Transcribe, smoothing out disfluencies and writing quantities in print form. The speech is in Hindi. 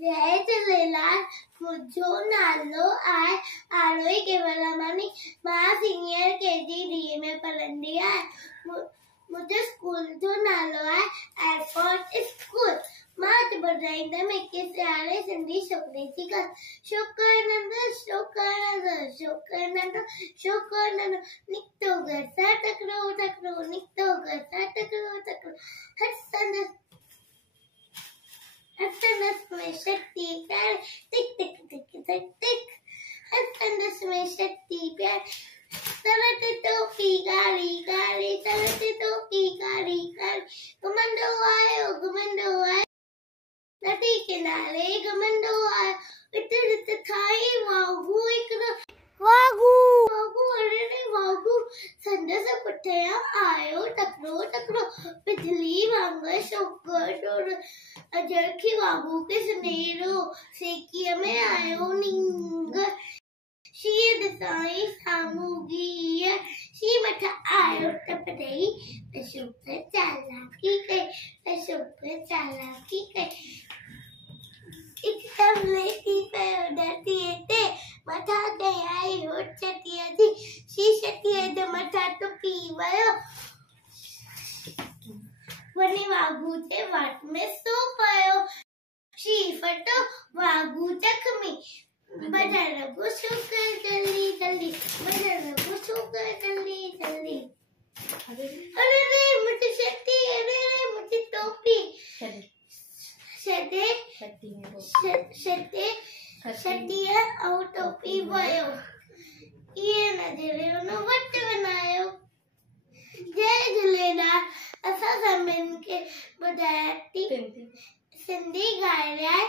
जय झूलेलाल। मुझो नालो आहे आरोही केवलरामानी। मां सीनियर केजी डी में पढ़ंदी आहियां। मुझे स्कूल जो नालो आहे एयरपोर्ट स्कूल। मां अॼु ॿुधाईंदमि हिकु सियाणे सिंधी छोकिरे जी ॻाल्हि। छोकिरो नंढो निकितो घर सां टकरो निकितो घर सां टकरो हसंदस में शक्ति प्यार टिक टिक टिक टिक टिक हसंदस में शक्ति प्यार तलत टोपी गाड़ी गाड़ी तलत टोपी गाड़ी गाड़ी घुमंदो आयो नदी किनारे घुमंदो आयो इते थाई वागू हिकड़ो वागू अरे वागू संदस पुठियां आयो टकरो बिजली वांगुरु छोकिरो अजरखी वागू के सुनेरो सेकीअ में आयो नींग शीर साई सामूगी शी मथा आयो टपड़ई अशोक चालाकी कई एक तमले की पैदती ते मथा के आई हो चटिया जी शी चटिया जे मथा तो पी वयो वनी वागू ते वाट में सो पायो शी फटो वागू जख्मी बदर गुस्सो कर जल्दी बदर गुस्सो कर जल्दी अरे रे मुझे शक्ति अरे रे मुझे टोपी शक्ति है और टोपी वयो ये नजरे उन्होंने वट बनायो। जय झूलेलाल। असां सभिनि खे ॿुधायां थी सिंधी ॻाल्हि आहे